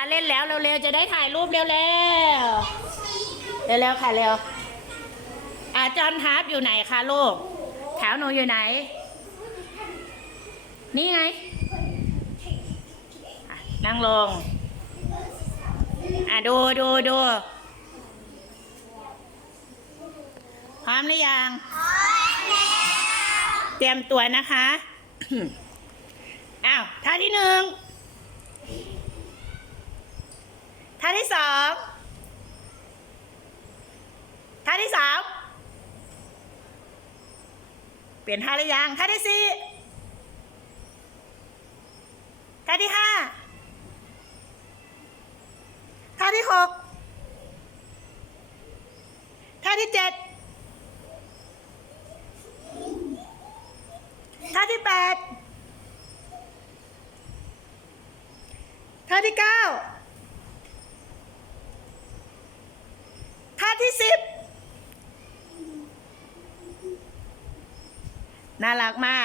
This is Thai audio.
อะเล่นแล้วเร็วๆจะได้ถ่ายรูปเร็วๆเร็วๆค่ะเร็วอาจอนทับอยู่ไหนคะลูกแถวหนูอยู่ไหน นี่ไงอะนั่งลง อะดูดูดูพร้อมหรือยังเตรียมตัวนะคะ อ้าวท่าที่หนึ่ง ท่าที่สองท่าที่สามเปลี่ยนท่าหรือยังท่าที่สี่ท่าที่ห้าท่าที่หกท่าที่เจ็ดท่าที่แปดท่าที่เก้าท่า ที่สิบน่ารักมาก